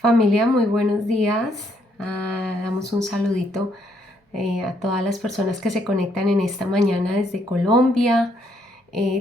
Familia, muy buenos días. Damos un saludito a todas las personas que se conectan en esta mañana desde Colombia,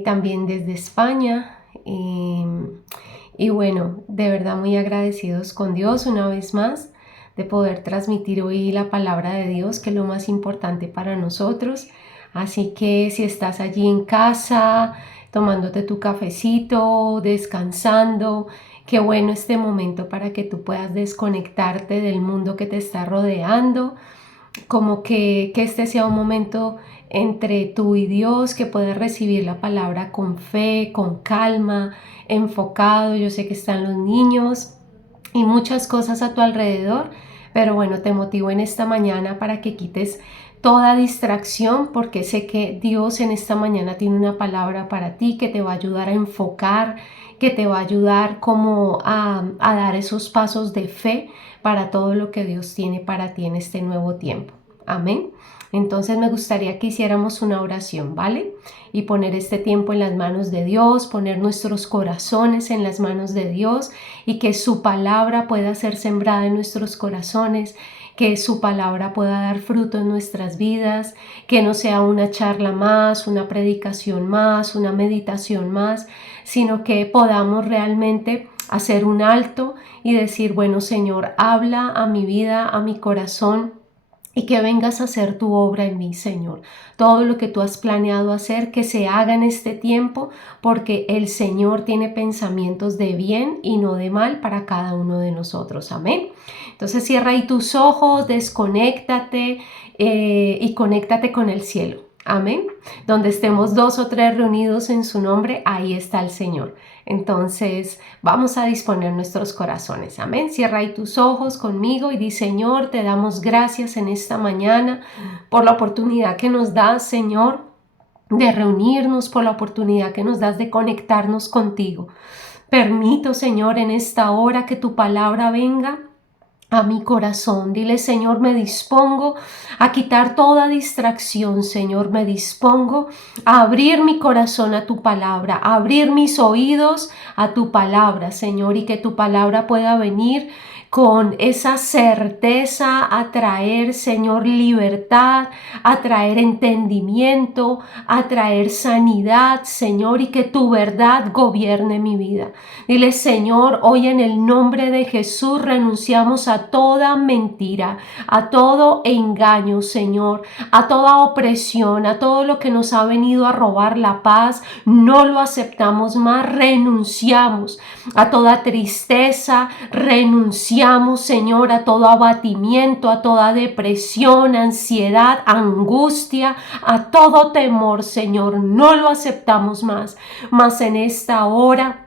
también desde España. Y bueno, de verdad muy agradecidos con Dios una vez más de poder transmitir hoy la palabra de Dios, que es lo más importante para nosotros. Así que si estás allí en casa, tomándote tu cafecito, descansando, qué bueno este momento para que tú puedas desconectarte del mundo que te está rodeando, como que este sea un momento entre tú y Dios, que puedas recibir la palabra con fe, con calma, enfocado. Yo sé que están los niños y muchas cosas a tu alrededor, pero bueno, te motivo en esta mañana para que quites toda distracción, porque sé que Dios en esta mañana tiene una palabra para ti que te va a ayudar a enfocar, que te va a ayudar como a dar esos pasos de fe para todo lo que Dios tiene para ti en este nuevo tiempo. Amén. Entonces me gustaría que hiciéramos una oración, ¿vale? Y poner este tiempo en las manos de Dios, poner nuestros corazones en las manos de Dios y que su palabra pueda ser sembrada en nuestros corazones, que su palabra pueda dar fruto en nuestras vidas, que no sea una charla más, una predicación más, una meditación más, sino que podamos realmente hacer un alto y decir, bueno, Señor, habla a mi vida, a mi corazón, y que vengas a hacer tu obra en mí, Señor. Todo lo que tú has planeado hacer, que se haga en este tiempo, porque el Señor tiene pensamientos de bien y no de mal para cada uno de nosotros. Amén. Entonces cierra ahí tus ojos, desconéctate y conéctate con el cielo. Amén. Donde estemos dos o tres reunidos en su nombre, ahí está el Señor. Entonces vamos a disponer nuestros corazones. Amén. Cierra ahí tus ojos conmigo y di, Señor, te damos gracias en esta mañana por la oportunidad que nos das, Señor, de reunirnos, por la oportunidad que nos das de conectarnos contigo. Permito, Señor, en esta hora que tu palabra venga a mi corazón. Dile, Señor, me dispongo a quitar toda distracción, Señor, me dispongo a abrir mi corazón a tu palabra, a abrir mis oídos a tu palabra, Señor, y que tu palabra pueda venir con esa certeza a traer, Señor, libertad, a traer entendimiento, a traer sanidad, Señor, y que tu verdad gobierne mi vida. Dile, Señor, hoy en el nombre de Jesús renunciamos a toda mentira, a todo engaño, Señor, a toda opresión, a todo lo que nos ha venido a robar la paz. No lo aceptamos más, renunciamos a toda tristeza, renunciamos, Señor, a todo abatimiento, a toda depresión, ansiedad, angustia, a todo temor, Señor. No lo aceptamos más. Mas en esta hora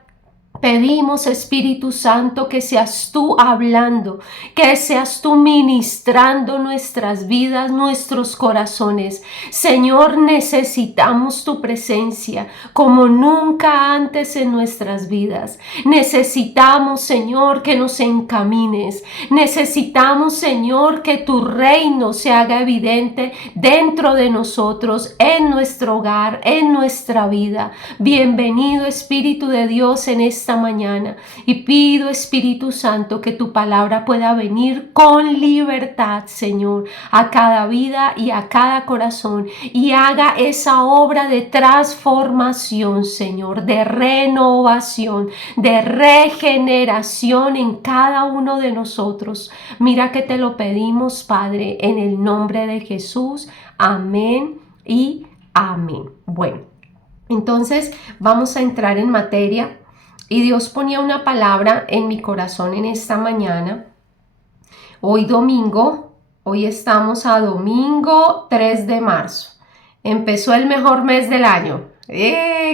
pedimos, Espíritu Santo, que seas tú hablando, que seas tú ministrando nuestras vidas, nuestros corazones. Señor, necesitamos tu presencia como nunca antes en nuestras vidas. Necesitamos, Señor, que nos encamines. Necesitamos, Señor, que tu reino se haga evidente dentro de nosotros, en nuestro hogar, en nuestra vida. Bienvenido, Espíritu de Dios, en esta mañana, y pido, Espíritu Santo, que tu palabra pueda venir con libertad, Señor, a cada vida y a cada corazón, y haga esa obra de transformación, Señor, de renovación, de regeneración en cada uno de nosotros. Mira que te lo pedimos, Padre, en el nombre de Jesús. Amén y amén. Bueno, entonces vamos a entrar en materia, y Dios ponía una palabra en mi corazón en esta mañana. Hoy domingo, hoy estamos a domingo 3 de marzo. Empezó el mejor mes del año.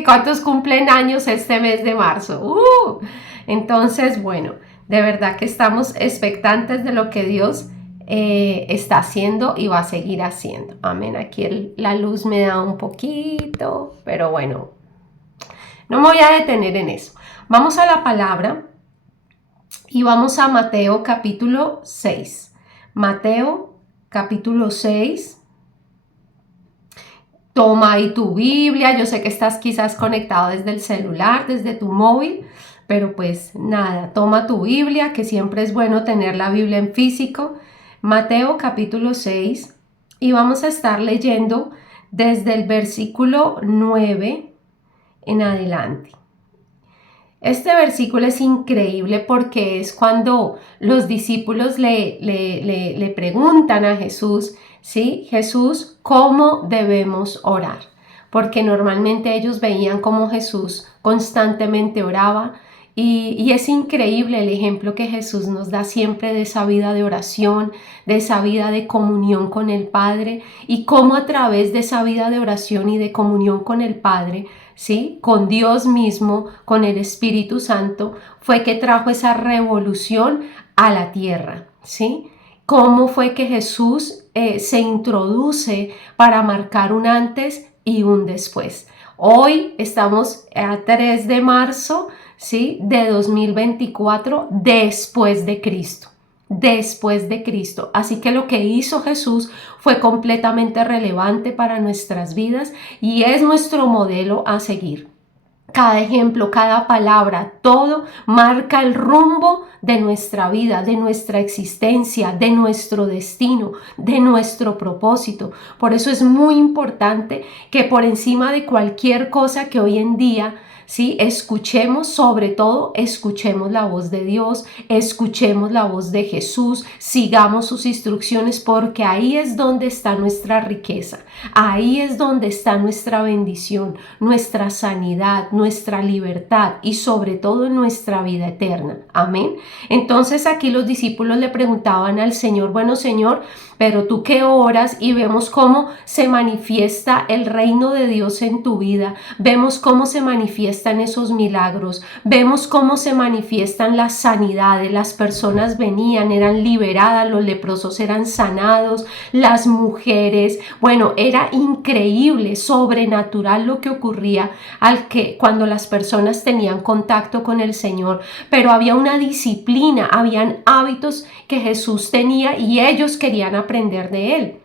¿Cuántos cumplen años este mes de marzo? Entonces, bueno, de verdad que estamos expectantes de lo que Dios está haciendo y va a seguir haciendo. Amén. Aquí la luz me da un poquito, pero bueno, no me voy a detener en eso. Vamos a la palabra y vamos a Mateo capítulo 6. Mateo capítulo 6. Toma ahí tu Biblia. Yo sé que estás quizás conectado desde el celular, desde tu móvil, pero pues nada, toma tu Biblia, que siempre es bueno tener la Biblia en físico. Mateo capítulo 6, y vamos a estar leyendo desde el versículo 9 en adelante. Este versículo es increíble porque es cuando los discípulos le preguntan a Jesús, ¿sí? Jesús, ¿cómo debemos orar? Porque normalmente ellos veían cómo Jesús constantemente oraba y es increíble el ejemplo que Jesús nos da siempre de esa vida de oración, de esa vida de comunión con el Padre y cómo a través de esa vida de oración y de comunión con el Padre, ¿sí? Con Dios mismo, con el Espíritu Santo, fue que trajo esa revolución a la tierra, ¿sí? Cómo fue que Jesús se introduce para marcar un antes y un después. Hoy estamos a 3 de marzo, ¿sí? De 2024, después de Cristo. Después de Cristo. Así que lo que hizo Jesús fue completamente relevante para nuestras vidas y es nuestro modelo a seguir. Cada ejemplo, cada palabra, todo marca el rumbo de nuestra vida, de nuestra existencia, de nuestro destino, de nuestro propósito. Por eso es muy importante que por encima de cualquier cosa que hoy en día, ¿sí? Escuchemos, sobre todo, escuchemos la voz de Dios, escuchemos la voz de Jesús, sigamos sus instrucciones porque ahí es donde está nuestra riqueza, ahí es donde está nuestra bendición, nuestra sanidad, nuestra libertad y sobre todo nuestra vida eterna. Amén. Entonces aquí los discípulos le preguntaban al Señor, bueno Señor, pero tú que oras y vemos cómo se manifiesta el reino de Dios en tu vida, vemos cómo se manifiestan esos milagros, vemos cómo se manifiestan las sanidades, las personas venían, eran liberadas, los leprosos eran sanados, las mujeres, bueno, era increíble, sobrenatural lo que ocurría cuando las personas tenían contacto con el Señor, pero había una disciplina, habían hábitos que Jesús tenía y ellos querían aprender de él.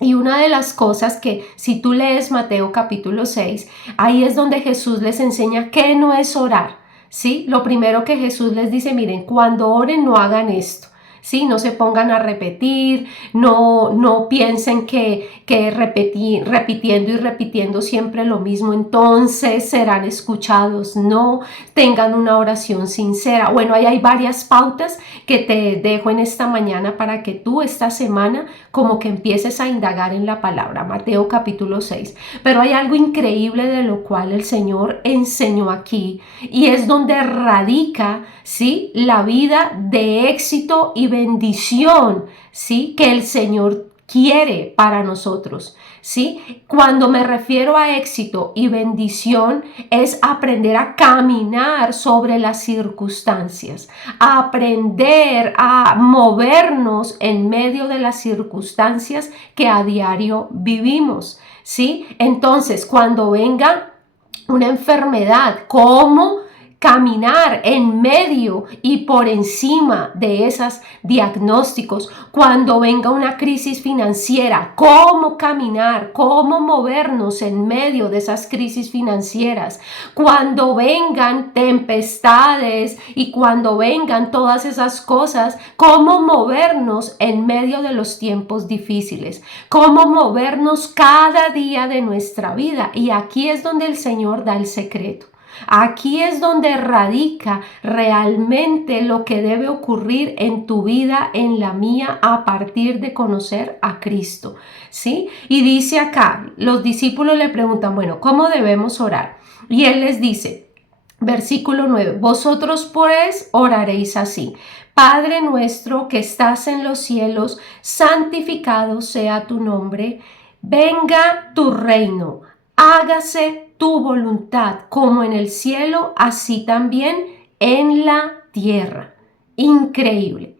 Y una de las cosas que si tú lees Mateo capítulo 6, ahí es donde Jesús les enseña qué no es orar, ¿sí? Lo primero que Jesús les dice, miren, cuando oren no hagan esto. ¿Sí? No se pongan a repetir, no piensen que repitiendo y repitiendo siempre lo mismo, entonces serán escuchados. No, tengan una oración sincera. Bueno, ahí hay varias pautas que te dejo en esta mañana para que tú esta semana como que empieces a indagar en la palabra. Mateo capítulo 6. Pero hay algo increíble de lo cual el Señor enseñó aquí y es donde radica, ¿sí? La vida de éxito y bendición, ¿sí? Que el Señor quiere para nosotros, ¿sí? Cuando me refiero a éxito y bendición es aprender a caminar sobre las circunstancias, a aprender a movernos en medio de las circunstancias que a diario vivimos, ¿sí? Entonces, cuando venga una enfermedad, ¿cómo caminar en medio y por encima de esos diagnósticos? Cuando venga una crisis financiera, ¿cómo caminar? ¿Cómo movernos en medio de esas crisis financieras? Cuando vengan tempestades y cuando vengan todas esas cosas, ¿cómo movernos en medio de los tiempos difíciles? ¿Cómo movernos cada día de nuestra vida? Y aquí es donde el Señor da el secreto. Aquí es donde radica realmente lo que debe ocurrir en tu vida, en la mía, a partir de conocer a Cristo, ¿sí? Y dice acá, los discípulos le preguntan, bueno, ¿cómo debemos orar? Y él les dice, versículo 9, vosotros pues oraréis así. Padre nuestro que estás en los cielos, santificado sea tu nombre, venga tu reino, hágase tu voluntad como en el cielo, así también en la tierra. Increíble,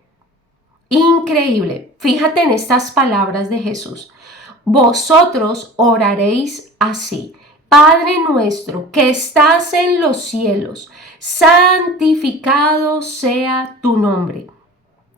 increíble. Fíjate en estas palabras de Jesús. Vosotros oraréis así. Padre nuestro que estás en los cielos, santificado sea tu nombre.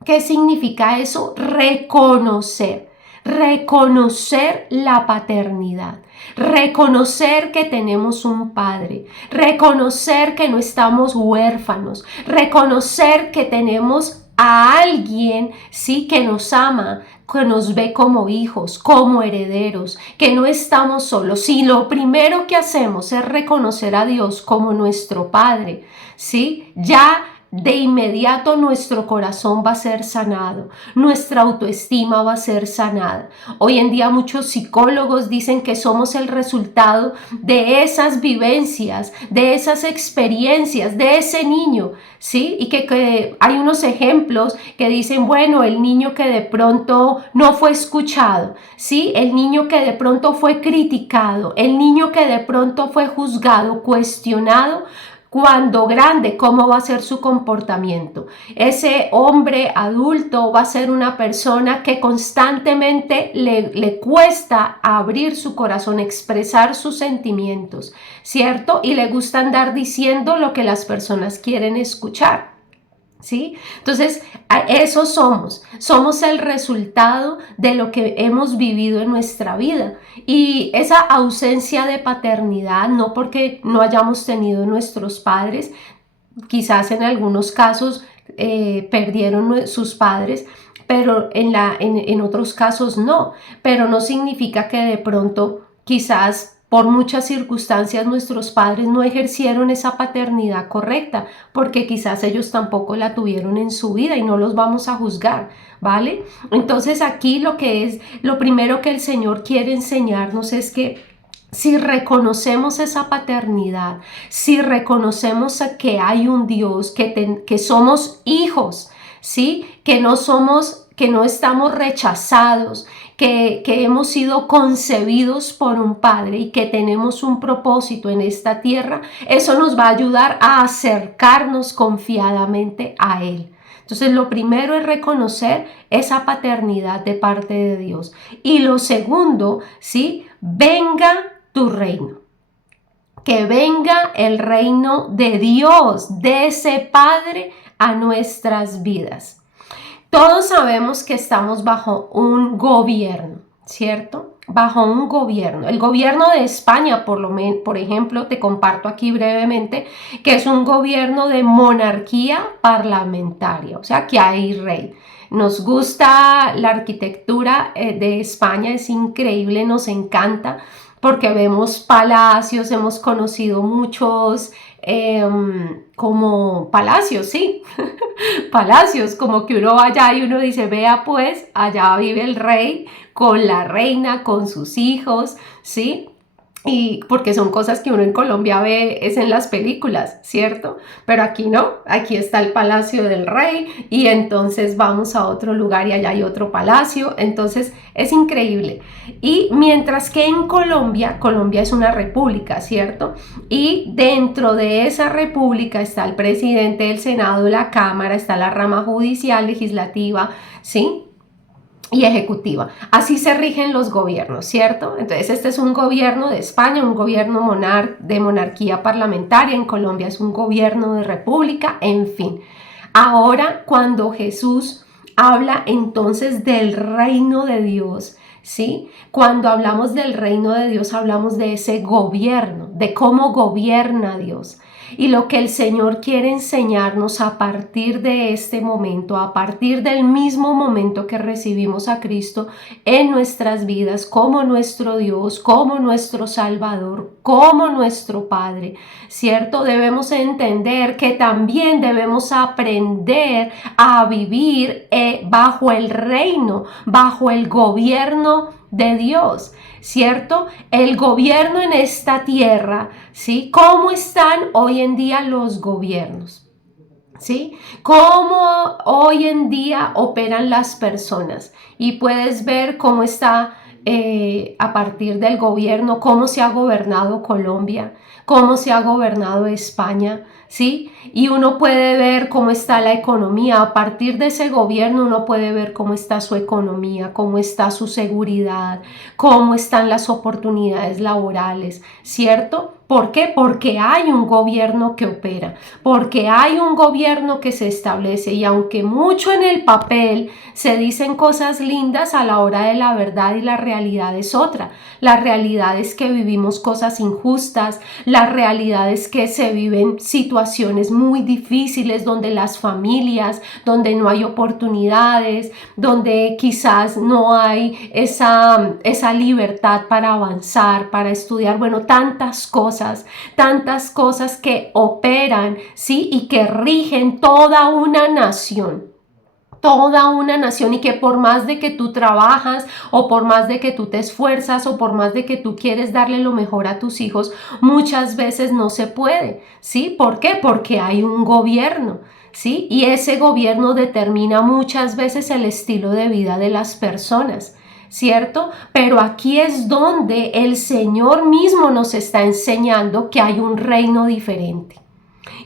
¿Qué significa eso? Reconocer. reconocer la paternidad, reconocer que tenemos un padre, reconocer que no estamos huérfanos, reconocer que tenemos a alguien, sí, que nos ama, que nos ve como hijos, como herederos, que no estamos solos. Si lo primero que hacemos es reconocer a Dios como nuestro Padre, sí, ya de inmediato nuestro corazón va a ser sanado, nuestra autoestima va a ser sanada. Hoy en día muchos psicólogos dicen que somos el resultado de esas vivencias, de esas experiencias, de ese niño, ¿sí? Y que hay unos ejemplos que dicen, bueno, el niño que de pronto no fue escuchado, ¿sí? El niño que de pronto fue criticado, el niño que de pronto fue juzgado, cuestionado, cuando grande, ¿cómo va a ser su comportamiento? Ese hombre adulto va a ser una persona que constantemente le cuesta abrir su corazón, expresar sus sentimientos, ¿cierto? Y le gusta andar diciendo lo que las personas quieren escuchar. ¿Sí? Entonces, eso somos el resultado de lo que hemos vivido en nuestra vida, y esa ausencia de paternidad, no porque no hayamos tenido nuestros padres, quizás en algunos casos perdieron sus padres, pero en otros casos no, pero no significa que de pronto quizás por muchas circunstancias nuestros padres no ejercieron esa paternidad correcta, porque quizás ellos tampoco la tuvieron en su vida y no los vamos a juzgar, ¿vale? Entonces aquí lo primero que el Señor quiere enseñarnos es que si reconocemos esa paternidad, si reconocemos que hay un Dios, que somos hijos, ¿sí? Que no estamos rechazados, que hemos sido concebidos por un Padre y que tenemos un propósito en esta tierra, eso nos va a ayudar a acercarnos confiadamente a Él. Entonces, lo primero es reconocer esa paternidad de parte de Dios. Y lo segundo, ¿sí? Venga tu reino. Que venga el reino de Dios, de ese Padre, a nuestras vidas. Todos sabemos que estamos bajo un gobierno, ¿cierto? Bajo un gobierno. El gobierno de España, por ejemplo, te comparto aquí brevemente, que es un gobierno de monarquía parlamentaria, o sea, que hay rey. Nos gusta la arquitectura de España, es increíble, nos encanta, porque vemos palacios, hemos conocido muchos como palacios, sí, palacios, como que uno va allá y uno dice, vea pues, allá vive el rey con la reina, con sus hijos, ¿sí? Y porque son cosas que uno en Colombia ve es en las películas, ¿cierto? Pero aquí no, aquí está el palacio del rey y entonces vamos a otro lugar y allá hay otro palacio, entonces es increíble. Y mientras que en Colombia es una república, ¿cierto? Y dentro de esa república está el presidente, el Senado, la Cámara, está la rama judicial, legislativa, ¿sí? Y ejecutiva. Así se rigen los gobiernos, ¿cierto? Entonces este es un gobierno de España, un gobierno de monarquía parlamentaria, en Colombia es un gobierno de república, en fin. Ahora, cuando Jesús habla entonces del reino de Dios, ¿sí? Cuando hablamos del reino de Dios, hablamos de ese gobierno, de cómo gobierna Dios. Y lo que el Señor quiere enseñarnos a partir de este momento, a partir del mismo momento que recibimos a Cristo en nuestras vidas como nuestro Dios, como nuestro Salvador, como nuestro Padre, ¿cierto? Debemos entender que también debemos aprender a vivir bajo el reino, bajo el gobierno de Dios, ¿cierto? El gobierno en esta tierra, ¿sí? ¿Cómo están hoy en día los gobiernos? ¿Sí? ¿Cómo hoy en día operan las personas? Y puedes ver cómo está a partir del gobierno, cómo se ha gobernado Colombia, cómo se ha gobernado España, ¿sí? Y uno puede ver cómo está la economía. A partir de ese gobierno uno puede ver cómo está su economía, cómo está su seguridad, cómo están las oportunidades laborales, ¿cierto? ¿Por qué? Porque hay un gobierno que opera, porque hay un gobierno que se establece, y aunque mucho en el papel se dicen cosas lindas, a la hora de la verdad y la realidad es otra. La realidad es que vivimos cosas injustas, la realidad es que se viven situaciones muy difíciles donde las familias, donde no hay oportunidades, donde quizás no hay esa libertad para avanzar, para estudiar, bueno, tantas cosas que operan, ¿sí? Y que rigen toda una nación, y que por más de que tú trabajas o por más de que tú te esfuerzas o por más de que tú quieres darle lo mejor a tus hijos, muchas veces no se puede, ¿sí? ¿Por qué? Porque hay un gobierno, ¿sí? Y ese gobierno determina muchas veces el estilo de vida de las personas, ¿cierto? Pero aquí es donde el Señor mismo nos está enseñando que hay un reino diferente,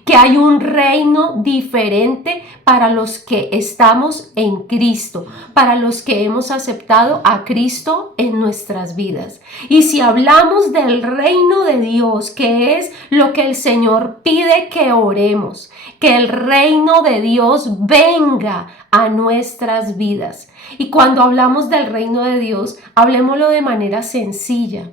que hay un reino diferente para los que estamos en Cristo, para los que hemos aceptado a Cristo en nuestras vidas. Y si hablamos del reino de Dios, que es lo que el Señor pide que oremos, que el reino de Dios venga a nuestras vidas. Y cuando hablamos del reino de Dios, hablemoslo de manera sencilla.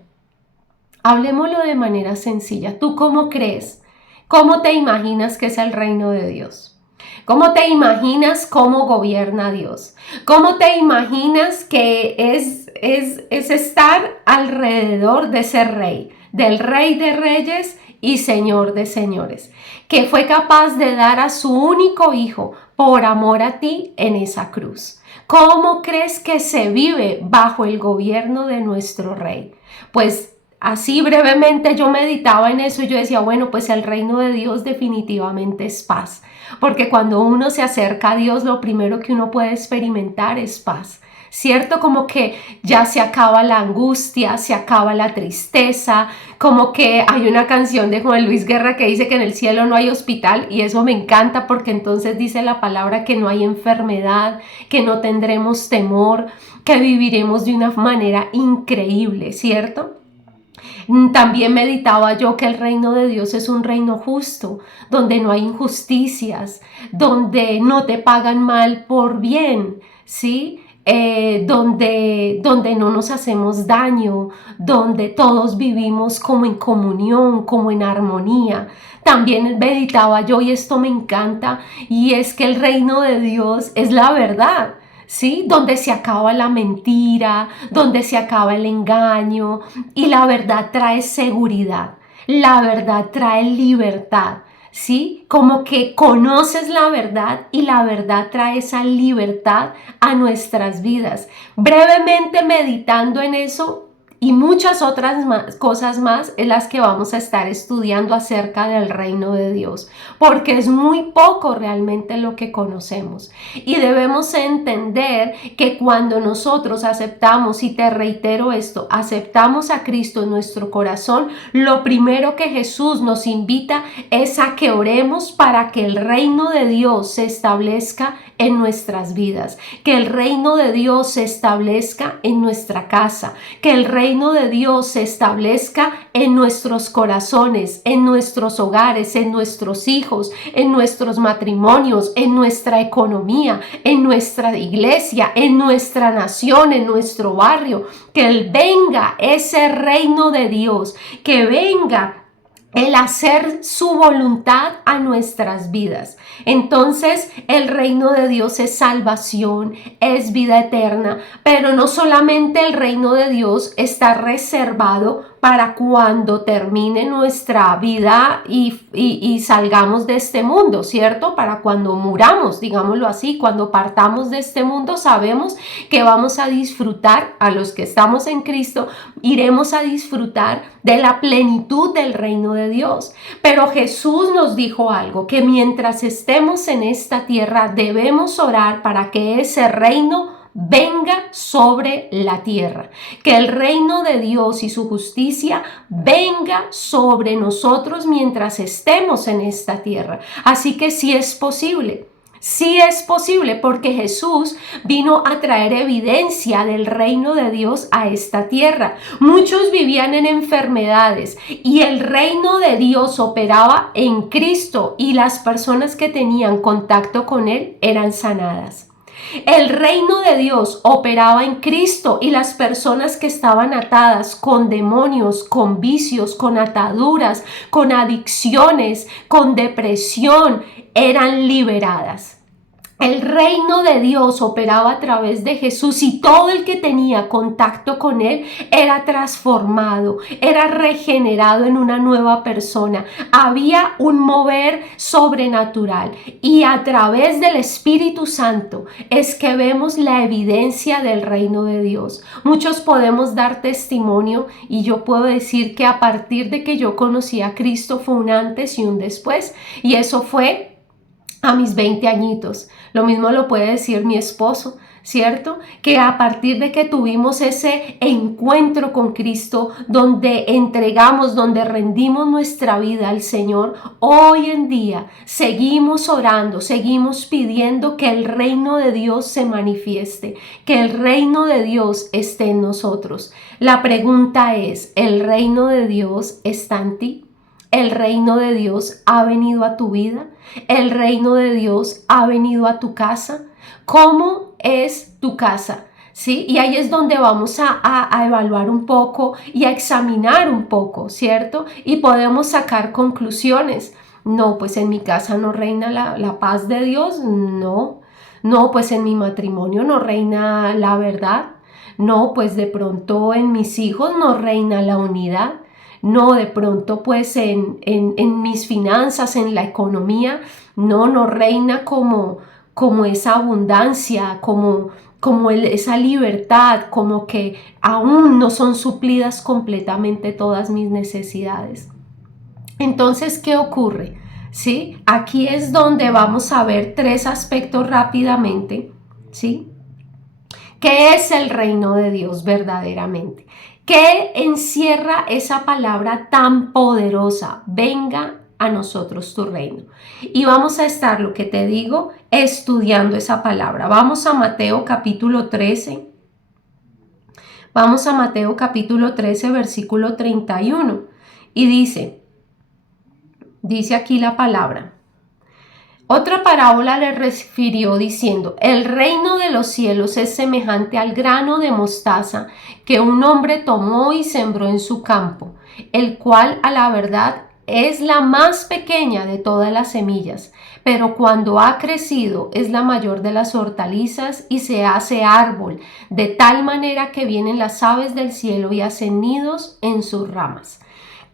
Hablemoslo de manera sencilla. ¿Tú cómo crees? ¿Cómo te imaginas que es el reino de Dios? ¿Cómo te imaginas cómo gobierna Dios? ¿Cómo te imaginas que es estar alrededor de ese rey, del Rey de Reyes y Señor de Señores, que fue capaz de dar a su único hijo por amor a ti en esa cruz? ¿Cómo crees que se vive bajo el gobierno de nuestro Rey? Pues así brevemente yo meditaba en eso y yo decía, bueno, pues el reino de Dios definitivamente es paz, porque cuando uno se acerca a Dios, lo primero que uno puede experimentar es paz. ¿Cierto? Como que ya se acaba la angustia, se acaba la tristeza, como que hay una canción de Juan Luis Guerra que dice que en el cielo no hay hospital, y eso me encanta porque entonces dice la palabra que no hay enfermedad, que no tendremos temor, que viviremos de una manera increíble, ¿cierto? También meditaba yo que el reino de Dios es un reino justo, donde no hay injusticias, donde no te pagan mal por bien, ¿sí? Donde no nos hacemos daño, donde todos vivimos como en comunión, como en armonía. También meditaba yo, y esto me encanta, y es que el reino de Dios es la verdad. ¿Sí? Donde se acaba la mentira, donde se acaba el engaño, y la verdad trae seguridad, la verdad trae libertad, ¿sí? Como que conoces la verdad y la verdad trae esa libertad a nuestras vidas. Brevemente meditando en eso y muchas otras cosas más en las que vamos a estar estudiando acerca del reino de Dios, porque es muy poco realmente lo que conocemos, y debemos entender que cuando nosotros aceptamos, y te reitero esto, aceptamos a Cristo en nuestro corazón, lo primero que Jesús nos invita es a que oremos para que el reino de Dios se establezca en nuestras vidas, que el reino de Dios se establezca en nuestra casa, que el reino de Dios se establezca en nuestros corazones, en nuestros hogares, en nuestros hijos, en nuestros matrimonios, en nuestra economía, en nuestra iglesia, en nuestra nación, en nuestro barrio, que venga ese reino de Dios, que venga el hacer su voluntad a nuestras vidas. Entonces, el reino de Dios es salvación, es vida eterna, pero no solamente el reino de Dios está reservado para cuando termine nuestra vida y salgamos de este mundo, ¿cierto? Para cuando muramos, digámoslo así, cuando partamos de este mundo, sabemos que vamos a disfrutar, a los que estamos en Cristo, iremos a disfrutar de la plenitud del reino de Dios. Pero Jesús nos dijo algo, que mientras estemos en esta tierra debemos orar para que ese reino venga sobre la tierra, que el reino de Dios y su justicia venga sobre nosotros mientras estemos en esta tierra. Así que sí es posible. Sí es posible porque Jesús vino a traer evidencia del reino de Dios a esta tierra. Muchos vivían en enfermedades y el reino de Dios operaba en Cristo y las personas que tenían contacto con Él eran sanadas. El reino de Dios operaba en Cristo y las personas que estaban atadas con demonios, con vicios, con ataduras, con adicciones, con depresión, eran liberadas. El reino de Dios operaba a través de Jesús y todo el que tenía contacto con Él era transformado, era regenerado en una nueva persona. Había un mover sobrenatural y a través del Espíritu Santo es que vemos la evidencia del reino de Dios. Muchos podemos dar testimonio y yo puedo decir que a partir de que yo conocí a Cristo fue un antes y un después, y eso fue a mis 20 añitos. Lo mismo lo puede decir mi esposo, ¿cierto? Que a partir de que tuvimos ese encuentro con Cristo, donde entregamos, donde rendimos nuestra vida al Señor, hoy en día seguimos orando, seguimos pidiendo que el reino de Dios se manifieste, que el reino de Dios esté en nosotros. La pregunta es, ¿el reino de Dios está en ti? ¿El reino de Dios ha venido a tu vida? ¿El reino de Dios ha venido a tu casa? ¿Cómo es tu casa? ¿Sí? Y ahí es donde vamos a evaluar un poco y a examinar un poco, ¿cierto? Y podemos sacar conclusiones. No, pues en mi casa no reina la paz de Dios. No, no, pues en mi matrimonio no reina la verdad. No, pues de pronto en mis hijos no reina la unidad. No, de pronto pues en mis finanzas, en la economía, no reina como esa abundancia, como esa libertad, como que aún no son suplidas completamente todas mis necesidades. Entonces, ¿qué ocurre? ¿Sí? Aquí es donde vamos a ver tres aspectos rápidamente, ¿sí? ¿Qué es el reino de Dios verdaderamente? ¿Qué encierra esa palabra tan poderosa? Venga a nosotros tu reino. Y vamos a estar, lo que te digo, estudiando esa palabra. Vamos a Mateo capítulo 13. Vamos a Mateo capítulo 13, versículo 31. Y dice aquí la palabra. Otra parábola le refirió diciendo, el reino de los cielos es semejante al grano de mostaza que un hombre tomó y sembró en su campo, el cual a la verdad es la más pequeña de todas las semillas, pero cuando ha crecido es la mayor de las hortalizas y se hace árbol, de tal manera que vienen las aves del cielo y hacen nidos en sus ramas.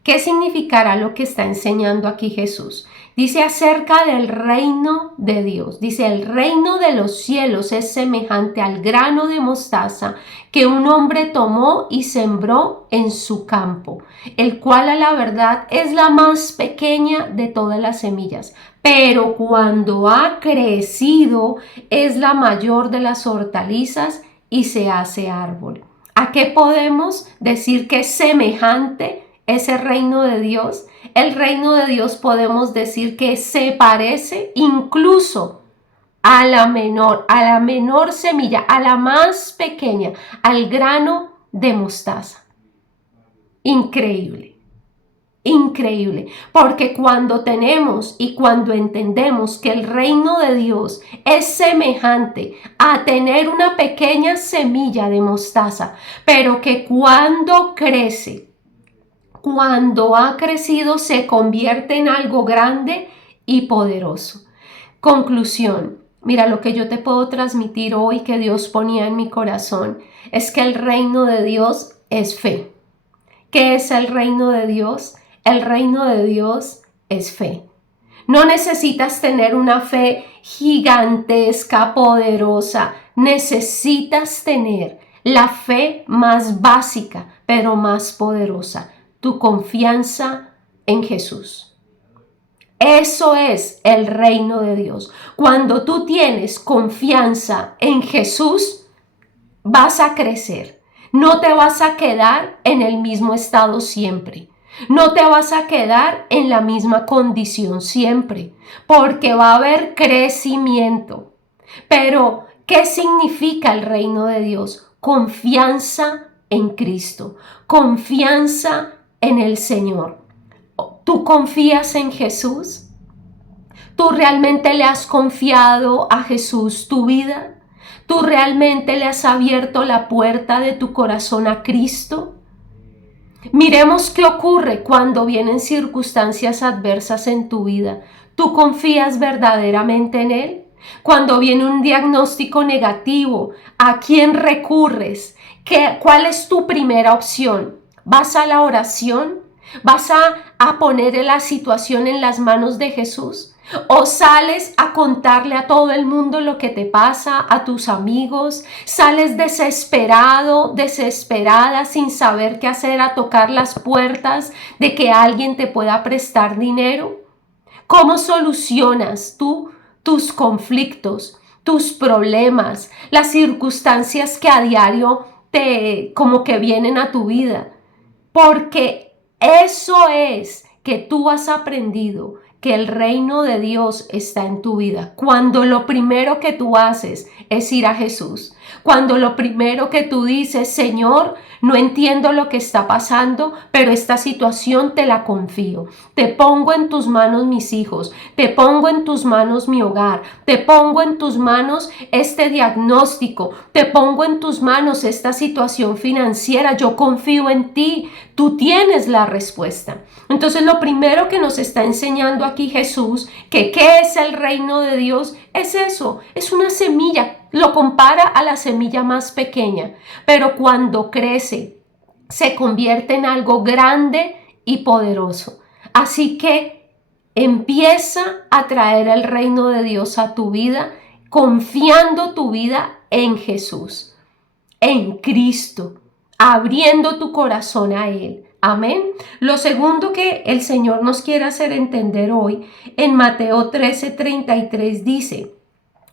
¿Qué significará lo que está enseñando aquí Jesús? Dice acerca del reino de Dios. Dice, el reino de los cielos es semejante al grano de mostaza que un hombre tomó y sembró en su campo, el cual a la verdad es la más pequeña de todas las semillas, pero cuando ha crecido es la mayor de las hortalizas y se hace árbol. ¿A qué podemos decir que es semejante ese reino de Dios? El reino de Dios podemos decir que se parece incluso a la menor semilla, a la más pequeña, al grano de mostaza. Increíble, increíble, porque cuando tenemos y cuando entendemos que el reino de Dios es semejante a tener una pequeña semilla de mostaza, pero que cuando crece, cuando ha crecido se convierte en algo grande y poderoso. Conclusión, mira, lo que yo te puedo transmitir hoy que Dios ponía en mi corazón es que el reino de Dios es fe. ¿Qué es el reino de Dios? El reino de Dios es fe. No necesitas tener una fe gigantesca, poderosa. Necesitas tener la fe más básica, pero más poderosa. Tu confianza en Jesús. Eso es el reino de Dios. Cuando tú tienes confianza en Jesús, vas a crecer. No te vas a quedar en el mismo estado siempre. No te vas a quedar en la misma condición siempre, porque va a haber crecimiento. Pero, ¿qué significa el reino de Dios? Confianza en Cristo, confianza en el Señor. ¿Tú confías en Jesús? ¿Tú realmente le has confiado a Jesús tu vida? ¿Tú realmente le has abierto la puerta de tu corazón a Cristo? Miremos qué ocurre cuando vienen circunstancias adversas en tu vida. ¿Tú confías verdaderamente en Él? Cuando viene un diagnóstico negativo, ¿a quién recurres? ¿Cuál es tu primera opción? ¿Vas a la oración? ¿Vas a poner la situación en las manos de Jesús? ¿O sales a contarle a todo el mundo lo que te pasa, a tus amigos? ¿Sales desesperado, desesperada, sin saber qué hacer, a tocar las puertas de que alguien te pueda prestar dinero? ¿Cómo solucionas tú tus conflictos, tus problemas, las circunstancias que a diario como que vienen a tu vida? Porque eso es que tú has aprendido que el reino de Dios está en tu vida. Cuando lo primero que tú haces es ir a Jesús. Cuando lo primero que tú dices, Señor, no entiendo lo que está pasando, pero esta situación te la confío. Te pongo en tus manos mis hijos, te pongo en tus manos mi hogar, te pongo en tus manos este diagnóstico, te pongo en tus manos esta situación financiera. Yo confío en ti, tú tienes la respuesta. Entonces lo primero que nos está enseñando aquí Jesús, que ¿qué es el reino de Dios? Es eso, es una semilla. Lo compara a la semilla más pequeña, pero cuando crece se convierte en algo grande y poderoso. Así que empieza a traer el reino de Dios a tu vida, confiando tu vida en Jesús, en Cristo, abriendo tu corazón a Él. Amén. Lo segundo que el Señor nos quiere hacer entender hoy, en Mateo 13:33 dice: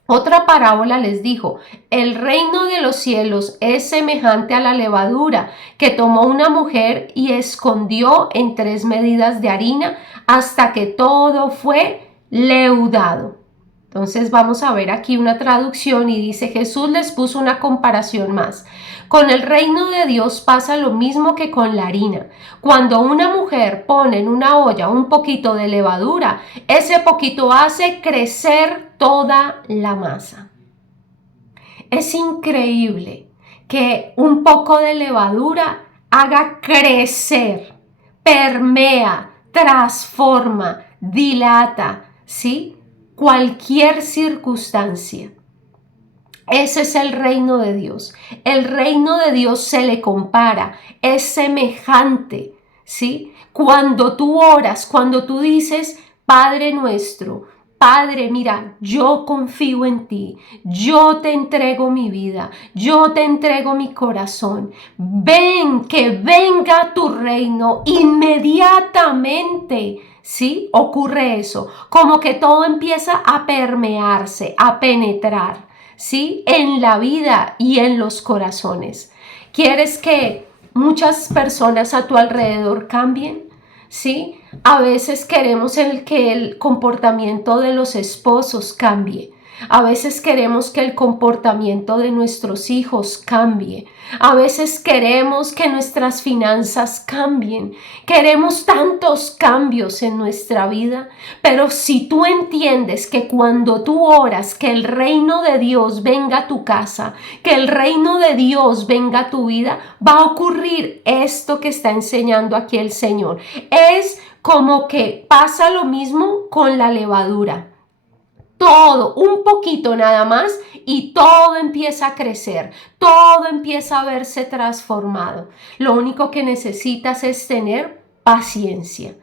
otra parábola les dijo: el reino de los cielos es semejante a la levadura que tomó una mujer y escondió en 3 medidas de harina hasta que todo fue leudado. Entonces vamos a ver aquí una traducción y dice: Jesús les puso una comparación más. Con el reino de Dios pasa lo mismo que con la harina. Cuando una mujer pone en una olla un poquito de levadura, ese poquito hace crecer toda la masa. Es increíble que un poco de levadura haga crecer, permea, transforma, dilata, ¿sí? Cualquier circunstancia. Ese es el reino de Dios. El reino de Dios se le compara, es semejante, ¿sí? Cuando tú oras, cuando tú dices: Padre nuestro, Padre, mira, yo confío en ti, yo te entrego mi vida, yo te entrego mi corazón. Ven, que venga tu reino inmediatamente. ¿Sí? Ocurre eso, como que todo empieza a permearse, a penetrar, ¿sí? En la vida y en los corazones. ¿Quieres que muchas personas a tu alrededor cambien? ¿Sí? A veces queremos que el comportamiento de los esposos cambie. A veces queremos que el comportamiento de nuestros hijos cambie. A veces queremos que nuestras finanzas cambien. Queremos tantos cambios en nuestra vida. Pero si tú entiendes que cuando tú oras, que el reino de Dios venga a tu casa, que el reino de Dios venga a tu vida, va a ocurrir esto que está enseñando aquí el Señor. Es como que pasa lo mismo con la levadura. Todo, un poquito nada más, y todo empieza a crecer, todo empieza a verse transformado. Lo único que necesitas es tener paciencia.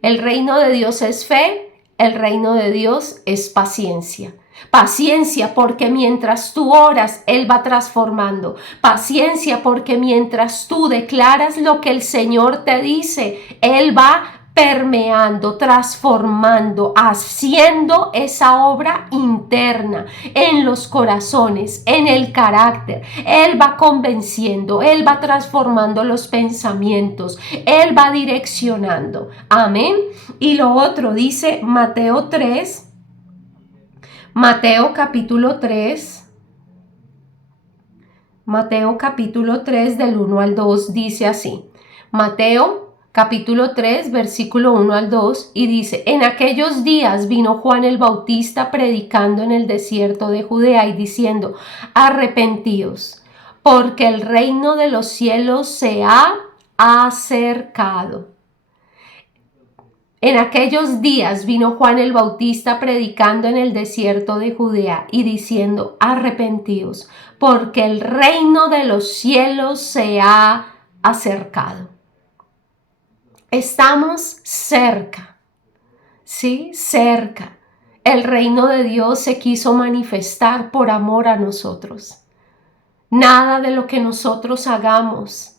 El reino de Dios es fe, el reino de Dios es paciencia. Paciencia porque mientras tú oras, Él va transformando. Paciencia porque mientras tú declaras lo que el Señor te dice, Él va permeando, transformando, haciendo esa obra interna en los corazones, en el carácter. Él va convenciendo, Él va transformando los pensamientos, Él va direccionando. Amén. Y lo otro dice Mateo capítulo 3. Mateo capítulo 3 del 1 al 2 dice así. Mateo capítulo 3 versículo 1 al 2 y dice: en aquellos días vino Juan el Bautista predicando en el desierto de Judea y diciendo: arrepentíos, porque el reino de los cielos se ha acercado. En aquellos días vino Juan el Bautista predicando en el desierto de Judea y diciendo: arrepentíos, porque el reino de los cielos se ha acercado. Estamos cerca, ¿sí? Cerca. El reino de Dios se quiso manifestar por amor a nosotros. Nada de lo que nosotros hagamos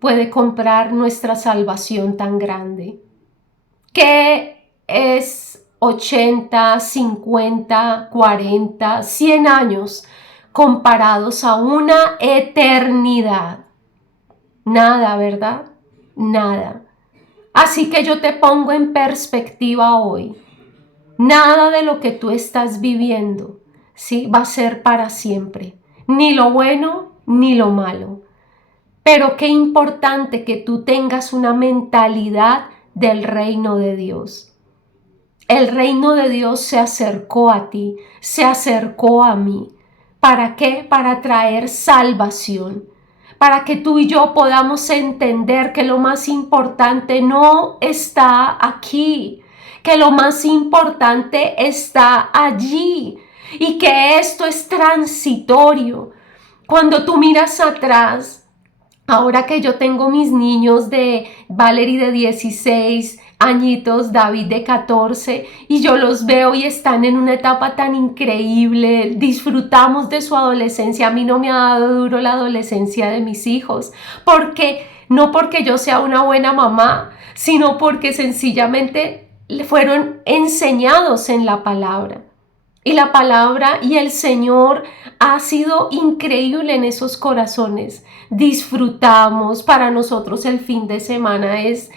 puede comprar nuestra salvación tan grande. ¿Qué es 80, 50, 40, 100 años comparados a una eternidad? Nada, ¿verdad? Nada. Así que yo te pongo en perspectiva hoy. Nada de lo que tú estás viviendo, ¿sí?, va a ser para siempre. Ni lo bueno, ni lo malo. Pero qué importante que tú tengas una mentalidad del reino de Dios. El reino de Dios se acercó a ti, se acercó a mí. ¿Para qué? Para traer salvación. Para que tú y yo podamos entender que lo más importante no está aquí, que lo más importante está allí y que esto es transitorio. Cuando tú miras atrás, ahora que yo tengo mis niños de Valerie de 16 añitos, David de 14, y yo los veo y están en una etapa tan increíble, disfrutamos de su adolescencia. A mí no me ha dado duro la adolescencia de mis hijos, no porque yo sea una buena mamá, sino porque sencillamente fueron enseñados en la palabra. Y la palabra y el Señor ha sido increíble en esos corazones. Disfrutamos, para nosotros el fin de semana es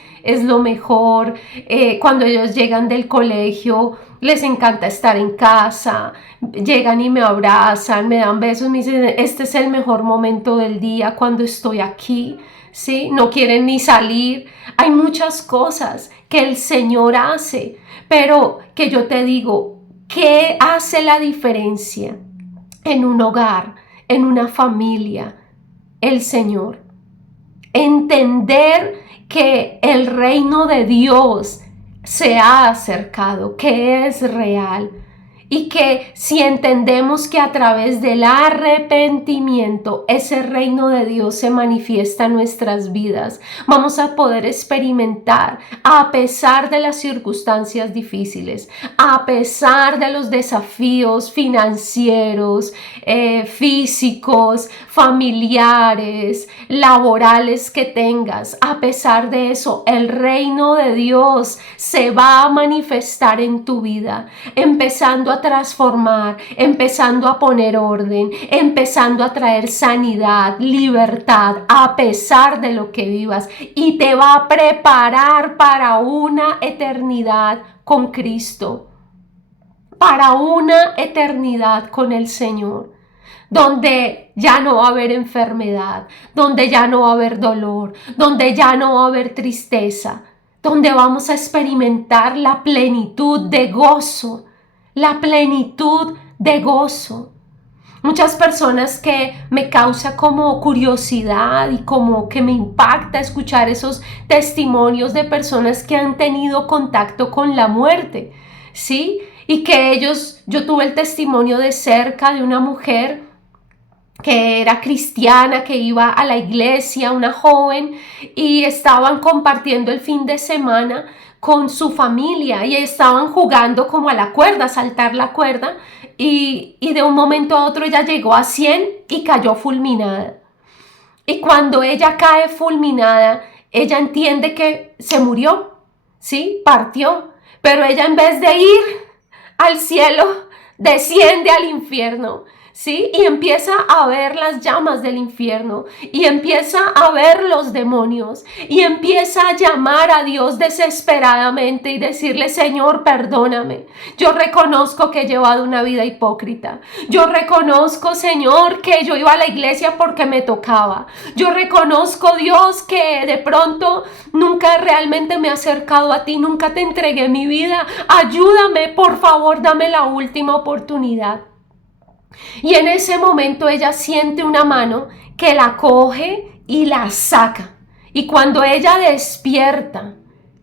lo mejor. Cuando ellos llegan del colegio, les encanta estar en casa, llegan y me abrazan, me dan besos, me dicen: este es el mejor momento del día cuando estoy aquí, ¿sí? No quieren ni salir. Hay muchas cosas que el Señor hace, pero que yo te digo, ¿qué hace la diferencia en un hogar, en una familia? El Señor. Entender que el reino de Dios se ha acercado, que es real. Y que si entendemos que a través del arrepentimiento ese reino de Dios se manifiesta en nuestras vidas, vamos a poder experimentar, a pesar de las circunstancias difíciles, a pesar de los desafíos financieros, físicos, familiares, laborales que tengas, a pesar de eso, el reino de Dios se va a manifestar en tu vida, empezando a transformar, empezando a poner orden, empezando a traer sanidad, libertad, a pesar de lo que vivas, y te va a preparar para una eternidad con Cristo, para una eternidad con el Señor, donde ya no va a haber enfermedad, donde ya no va a haber dolor, donde ya no va a haber tristeza, donde vamos a experimentar la plenitud de gozo, la plenitud de gozo. Muchas personas que me causa como curiosidad y como que me impacta escuchar esos testimonios de personas que han tenido contacto con la muerte, ¿sí? Y que yo tuve el testimonio de cerca de una mujer que era cristiana, que iba a la iglesia, una joven, y estaban compartiendo el fin de semana con su familia y estaban jugando como a la cuerda, a saltar la cuerda, y de un momento a otro ella llegó a 100 y cayó fulminada. Y cuando ella cae fulminada, ella entiende que se murió, ¿sí? Partió, pero ella en vez de ir al cielo, desciende al infierno, ¿sí? Y empieza a ver las llamas del infierno y empieza a ver los demonios y empieza a llamar a Dios desesperadamente y decirle: Señor, perdóname. Yo reconozco que he llevado una vida hipócrita. Yo reconozco, Señor, que yo iba a la iglesia porque me tocaba. Yo reconozco, Dios, que de pronto nunca realmente me he acercado a ti, nunca te entregué mi vida. Ayúdame, por favor, dame la última oportunidad. Y en ese momento ella siente una mano que la coge y la saca. Y cuando ella despierta,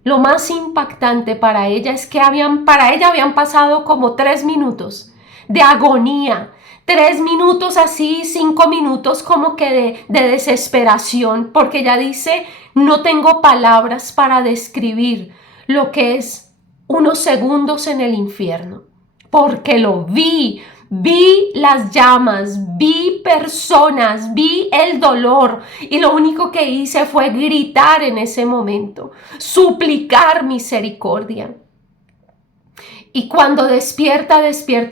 lo más impactante para ella es que para ella habían pasado como 3 minutos de agonía. 3 minutos así, 5 minutos como que de desesperación, porque ella dice: no tengo palabras para describir lo que es unos segundos en el infierno, porque lo vi. Vi las llamas, vi personas, vi el dolor, y lo único que hice fue gritar en ese momento, suplicar misericordia. Y cuando despierta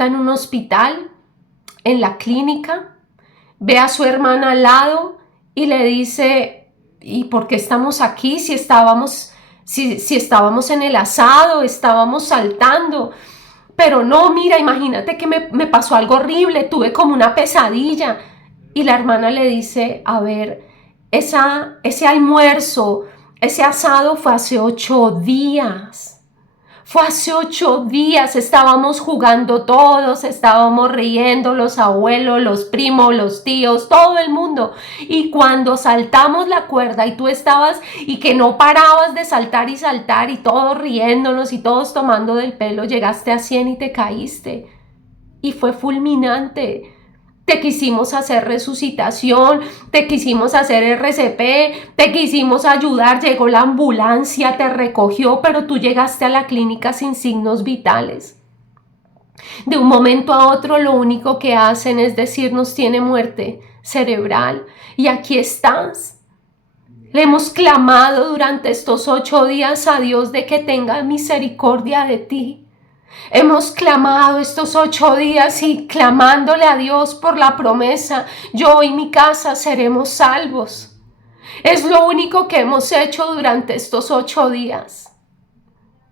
en un hospital, en la clínica, ve a su hermana al lado y le dice: ¿y por qué estamos aquí si estábamos en el asado, estábamos saltando? Pero no, mira, imagínate que me pasó algo horrible, tuve como una pesadilla. Y la hermana le dice: a ver, ese almuerzo, ese asado fue hace 8 días. Fue hace 8 días, estábamos jugando todos, estábamos riendo, los abuelos, los primos, los tíos, todo el mundo. Y cuando saltamos la cuerda y tú estabas y que no parabas de saltar y todos riéndonos y todos tomando del pelo, llegaste a 100 y te caíste. Y fue fulminante. Te quisimos hacer resucitación, te quisimos hacer RCP, te quisimos ayudar, llegó la ambulancia, te recogió, pero tú llegaste a la clínica sin signos vitales. De un momento a otro lo único que hacen es decirnos: tiene muerte cerebral. Y aquí estás. Le hemos clamado durante estos 8 días a Dios de que tenga misericordia de ti. Hemos clamado estos 8 días y clamándole a Dios por la promesa: yo y mi casa seremos salvos. Es lo único que hemos hecho durante estos 8 días.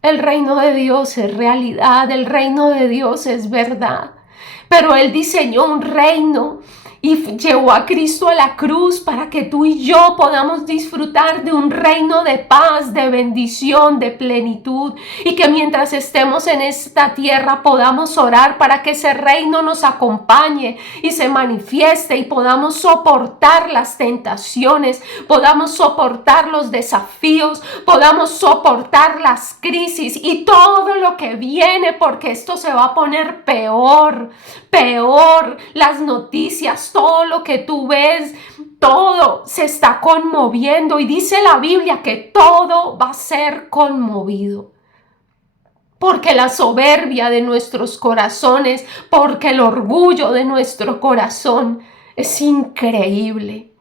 El reino de Dios es realidad, el reino de Dios es verdad. Pero Él diseñó un reino y llevó a Cristo a la cruz para que tú y yo podamos disfrutar de un reino de paz, de bendición, de plenitud, y que mientras estemos en esta tierra podamos orar para que ese reino nos acompañe y se manifieste y podamos soportar las tentaciones, podamos soportar los desafíos, podamos soportar las crisis y todo lo que viene, porque esto se va a poner peor, las noticias, todo lo que tú ves, todo se está conmoviendo, y dice la Biblia que todo va a ser conmovido. Porque la soberbia de nuestros corazones, porque el orgullo de nuestro corazón es increíble.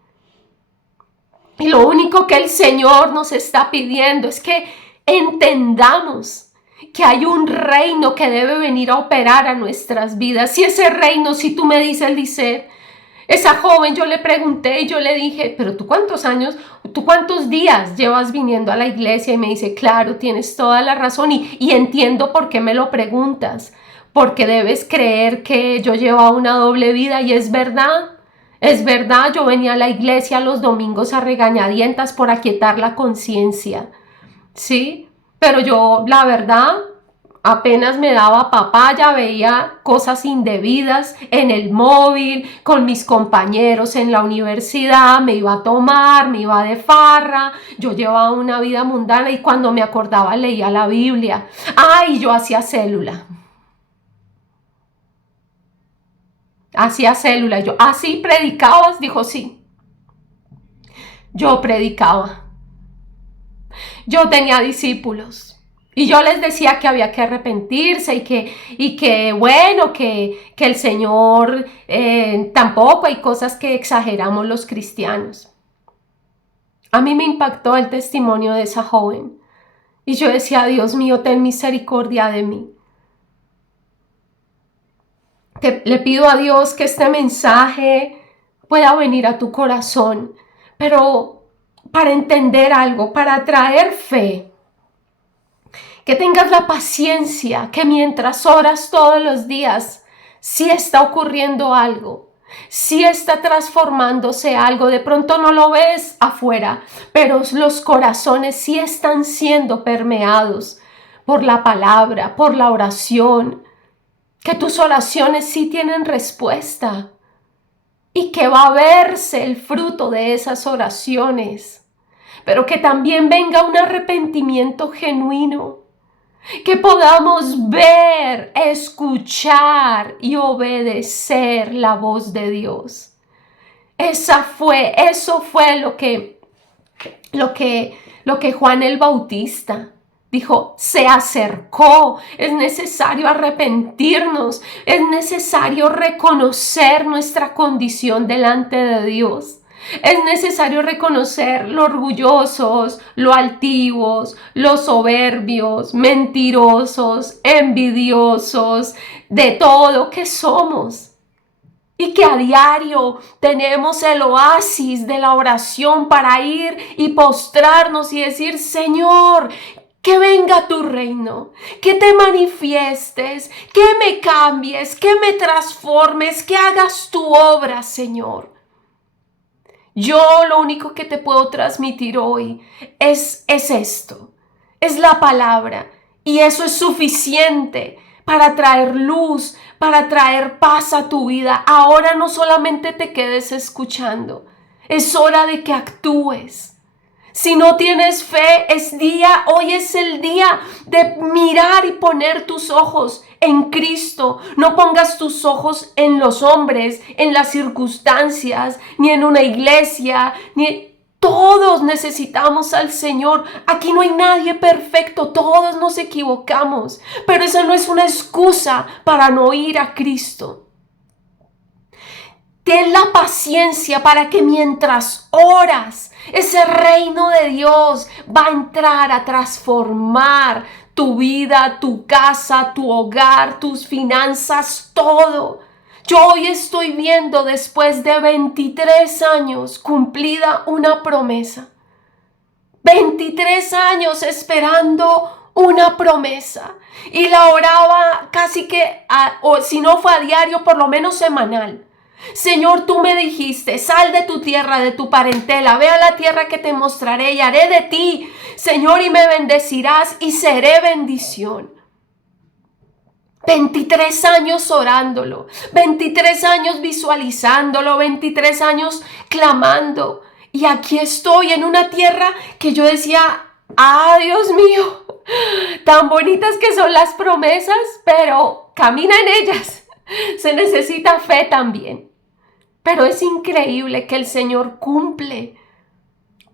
Y lo único que el Señor nos está pidiendo es que entendamos que hay un reino que debe venir a operar a nuestras vidas. Y ese reino, si tú me dices, Lisset, esa joven, yo le pregunté y yo le dije: pero tú cuántos días llevas viniendo a la iglesia? Y me dice: claro, tienes toda la razón y entiendo por qué me lo preguntas, porque debes creer que yo llevaba una doble vida. Y es verdad, yo venía a la iglesia los domingos a regañadientas por aquietar la conciencia, ¿sí? Pero yo, la verdad, apenas me daba papaya, veía cosas indebidas en el móvil, con mis compañeros en la universidad, me iba a tomar, me iba de farra, yo llevaba una vida mundana, y cuando me acordaba leía la Biblia. Y yo hacía célula. Yo: ¿así predicabas? Dijo: sí. Yo predicaba. Yo tenía discípulos. Y yo les decía que había que arrepentirse y que bueno, que el Señor tampoco, hay cosas que exageramos los cristianos. A mí me impactó el testimonio de esa joven. Y yo decía, Dios mío, ten misericordia de mí. Le pido a Dios que este mensaje pueda venir a tu corazón, pero para entender algo, para traer fe, que tengas la paciencia, que mientras oras todos los días, sí está ocurriendo algo, sí está transformándose algo. De pronto no lo ves afuera, pero los corazones sí están siendo permeados por la palabra, por la oración, que tus oraciones sí tienen respuesta y que va a verse el fruto de esas oraciones, pero que también venga un arrepentimiento genuino, que podamos ver, escuchar y obedecer la voz de Dios. Eso fue lo que Juan el Bautista dijo, se acercó. Es necesario arrepentirnos, es necesario reconocer nuestra condición delante de Dios. Es necesario reconocer lo orgullosos, lo altivos, los soberbios, mentirosos, envidiosos, de todo que somos. Y que a diario tenemos el oasis de la oración para ir y postrarnos y decir, Señor, que venga tu reino, que te manifiestes, que me cambies, que me transformes, que hagas tu obra, Señor. Yo lo único que te puedo transmitir hoy es esto, es la palabra, y eso es suficiente para traer luz, para traer paz a tu vida. Ahora no solamente te quedes escuchando, es hora de que actúes. Si no tienes fe, hoy es el día de mirar y poner tus ojos en Cristo. No pongas tus ojos en los hombres, en las circunstancias, ni en una iglesia, Todos necesitamos al Señor. Aquí no hay nadie perfecto, todos nos equivocamos, pero esa no es una excusa para no ir a Cristo. Ten la paciencia para que mientras oras, ese reino de Dios va a entrar a transformar tu vida, tu casa, tu hogar, tus finanzas, todo. Yo hoy estoy viendo, después de 23 años, cumplida una promesa. 23 años esperando una promesa. Y la oraba casi que, o si no fue a diario, por lo menos semanal. Señor, tú me dijiste, sal de tu tierra, de tu parentela, ve a la tierra que te mostraré y haré de ti, Señor, y me bendecirás y seré bendición. 23 años orándolo, 23 años visualizándolo, 23 años clamando. Y aquí estoy en una tierra que yo decía, Dios mío, tan bonitas que son las promesas, pero camina en ellas. Se necesita fe también. Pero es increíble que el Señor cumple.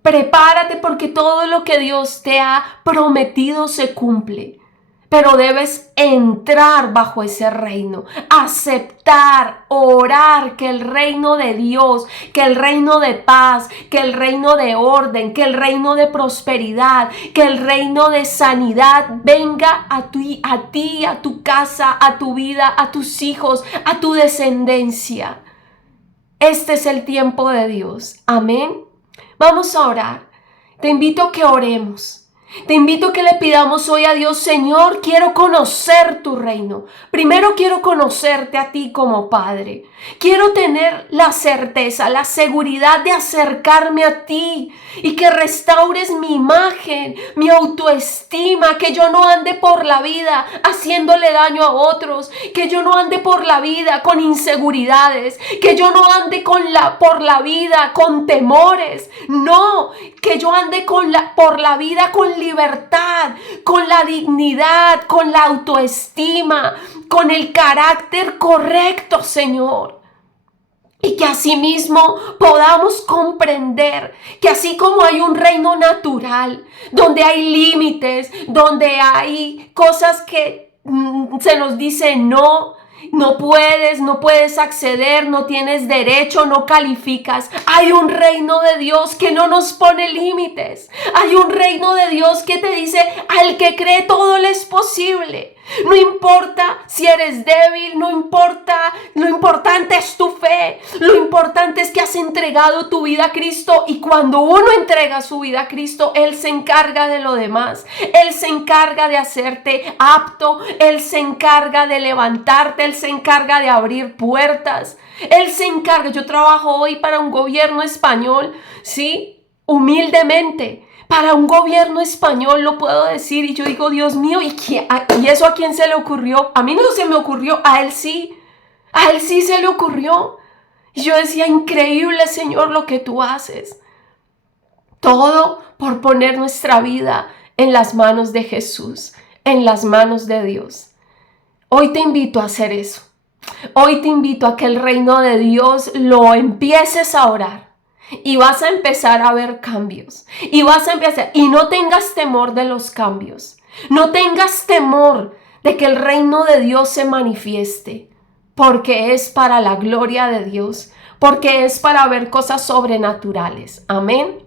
Prepárate porque todo lo que Dios te ha prometido se cumple. Pero debes entrar bajo ese reino, aceptar, orar que el reino de Dios, que el reino de paz, que el reino de orden, que el reino de prosperidad, que el reino de sanidad venga a ti, a tu casa, a tu vida, a tus hijos, a tu descendencia. Este es el tiempo de Dios. Amén. Vamos a orar. Te invito a que oremos. Te invito a que le pidamos hoy a Dios, Señor, quiero conocer tu reino. Primero quiero conocerte a ti como Padre. Quiero tener la certeza, la seguridad de acercarme a ti y que restaures mi imagen, mi autoestima, que yo no ande por la vida haciéndole daño a otros, que yo no ande por la vida con inseguridades, que yo no ande por la vida con temores. No, que yo ande por la vida con libertad, con la dignidad, con la autoestima, con el carácter correcto, Señor. Y que asimismo podamos comprender que así como hay un reino natural, donde hay límites, donde hay cosas que se nos dice no, No puedes acceder, no tienes derecho, no calificas. Hay un reino de Dios que no nos pone límites. Hay un reino de Dios que te dice, al que cree todo le es posible. No importa si eres débil, no importa, lo importante es tu fe. Lo importante es que has entregado tu vida a Cristo, y cuando uno entrega su vida a Cristo, Él se encarga de lo demás. Él se encarga de hacerte apto, Él se encarga de levantarte, Él se encarga de abrir puertas. Él se encarga. Yo trabajo hoy para un gobierno español, ¿sí? Humildemente. Para un gobierno español lo puedo decir, y yo digo, Dios mío, ¿y eso a quién se le ocurrió? A mí no se me ocurrió, a él sí se le ocurrió. Y yo decía, increíble, Señor, lo que tú haces. Todo por poner nuestra vida en las manos de Jesús, en las manos de Dios. Hoy te invito a hacer eso. Hoy te invito a que el reino de Dios lo empieces a orar. Y vas a empezar a ver cambios. Y no tengas temor de los cambios. No tengas temor de que el reino de Dios se manifieste. Porque es para la gloria de Dios. Porque es para ver cosas sobrenaturales. Amén.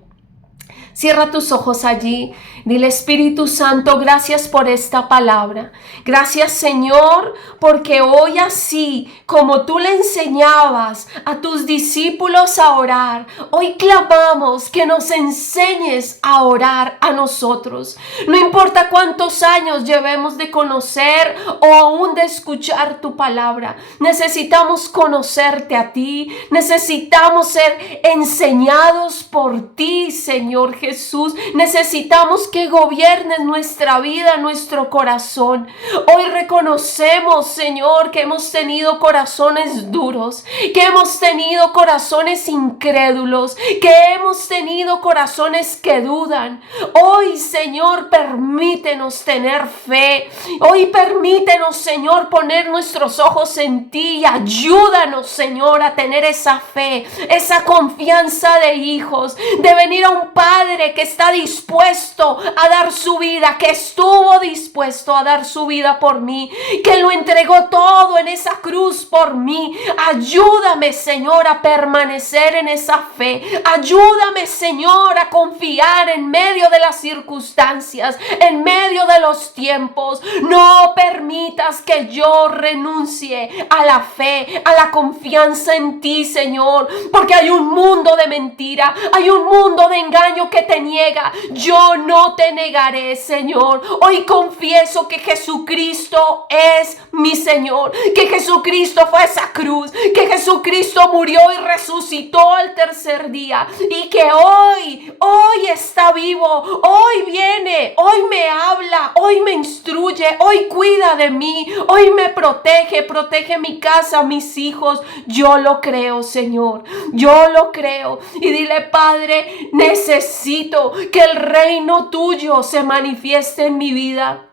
Cierra tus ojos allí. Dile, Espíritu Santo, gracias por esta palabra. Gracias, Señor, porque hoy, así como tú le enseñabas a tus discípulos a orar, hoy clamamos que nos enseñes a orar a nosotros. No importa cuántos años llevemos de conocer o aún de escuchar tu palabra. Necesitamos conocerte a ti. Necesitamos ser enseñados por ti, Señor Jesús. Necesitamos que gobiernes nuestra vida, nuestro corazón. Hoy reconocemos, Señor, que hemos tenido corazones duros, que hemos tenido corazones incrédulos, que hemos tenido corazones que dudan. Hoy, Señor, permítenos tener fe. Hoy permítenos, Señor, poner nuestros ojos en ti, y ayúdanos, Señor, a tener esa fe, esa confianza de hijos, de venir a un Padre que está dispuesto a dar su vida, que estuvo dispuesto a dar su vida por mí, que lo entregó todo en esa cruz por mí. Ayúdame, Señor, a permanecer en esa fe. Ayúdame, Señor, a confiar en medio de las circunstancias, en medio de los tiempos. No permitas que yo renuncie a la fe, a la confianza en ti, Señor, porque hay un mundo de mentira, hay un mundo de engaño que te niega. Yo no te negaré, Señor. Hoy confieso que Jesucristo es mi Señor, que Jesucristo fue a esa cruz, que Jesucristo murió y resucitó al tercer día, y que hoy está vivo, hoy viene, hoy me habla, hoy me instruye, hoy cuida de mí, hoy me protege mi casa, mis hijos. Yo lo creo, Señor, yo lo creo. Y dile, Padre, necesito que el reino tuyo se manifieste en mi vida.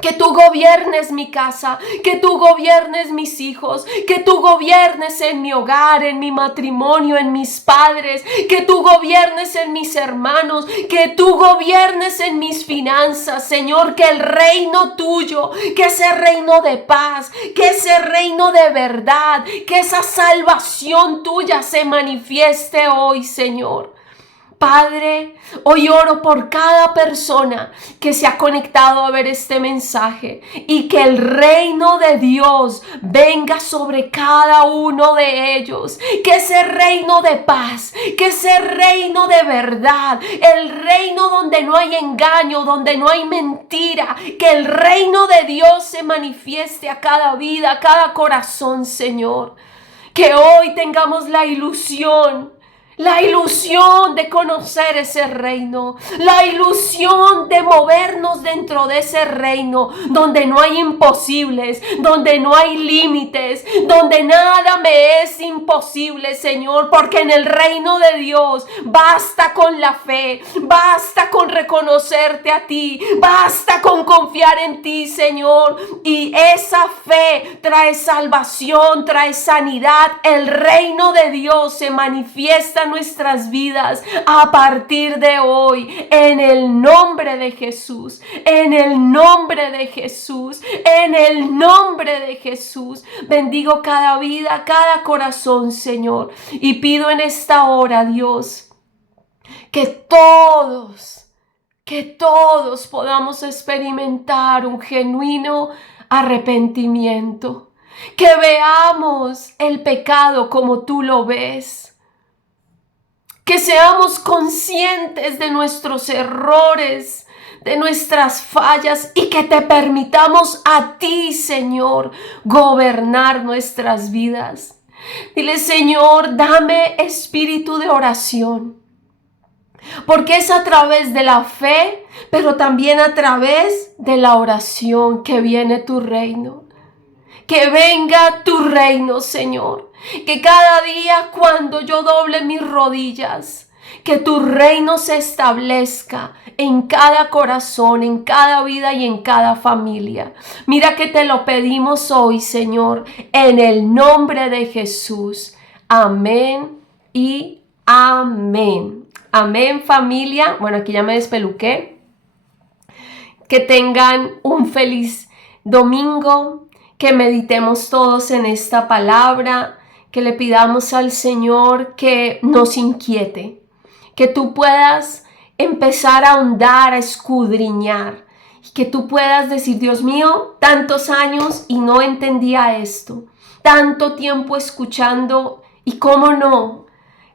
Que tú gobiernes mi casa, que tú gobiernes mis hijos, que tú gobiernes en mi hogar, en mi matrimonio, en mis padres, que tú gobiernes en mis hermanos, que tú gobiernes en mis finanzas, Señor, que el reino tuyo, que ese reino de paz, que ese reino de verdad, que esa salvación tuya se manifieste hoy, Señor. Padre, hoy oro por cada persona que se ha conectado a ver este mensaje, y que el reino de Dios venga sobre cada uno de ellos. Que ese reino de paz, que ese reino de verdad, el reino donde no hay engaño, donde no hay mentira, que el reino de Dios se manifieste a cada vida, a cada corazón, Señor. Que hoy tengamos la ilusión de conocer ese reino, la ilusión de movernos dentro de ese reino, donde no hay imposibles, donde no hay límites, donde nada me es imposible, Señor, porque en el reino de Dios basta con la fe, basta con reconocerte a ti, basta con confiar en ti, Señor, y esa fe trae salvación, trae sanidad. El reino de Dios se manifiesta nuestras vidas a partir de hoy, en el nombre de Jesús, en el nombre de Jesús, en el nombre de Jesús. Bendigo cada vida, cada corazón, Señor, y pido en esta hora, Dios, que todos podamos experimentar un genuino arrepentimiento, que veamos el pecado como tú lo ves, que seamos conscientes de nuestros errores, de nuestras fallas, y que te permitamos a ti, Señor, gobernar nuestras vidas. Dile: Señor, dame espíritu de oración, porque es a través de la fe, pero también a través de la oración que viene tu reino. Que venga tu reino, Señor. Que cada día, cuando yo doble mis rodillas, que tu reino se establezca en cada corazón, en cada vida y en cada familia. Mira que te lo pedimos hoy, Señor, en el nombre de Jesús. Amén y amén. Amén, familia. Bueno, aquí ya me despeluqué. Que tengan un feliz domingo, que meditemos todos en esta palabra, que le pidamos al Señor que nos inquiete, que tú puedas empezar a ahondar, a escudriñar, y que tú puedas decir: Dios mío, tantos años y no entendía esto, tanto tiempo escuchando y cómo no,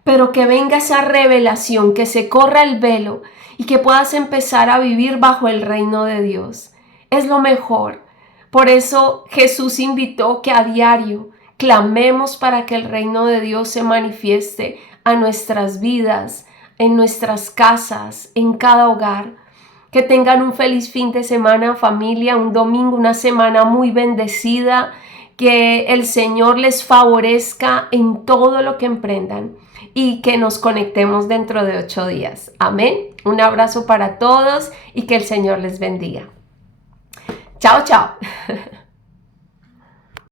pero que venga esa revelación, que se corra el velo y que puedas empezar a vivir bajo el reino de Dios. Es lo mejor. Por eso Jesús invitó que a diario clamemos para que el reino de Dios se manifieste a nuestras vidas, en nuestras casas, en cada hogar. Que tengan un feliz fin de semana, familia, un domingo, una semana muy bendecida. Que el Señor les favorezca en todo lo que emprendan y que nos conectemos dentro de 8 días. Amén. Un abrazo para todos y que el Señor les bendiga. Chao, chao.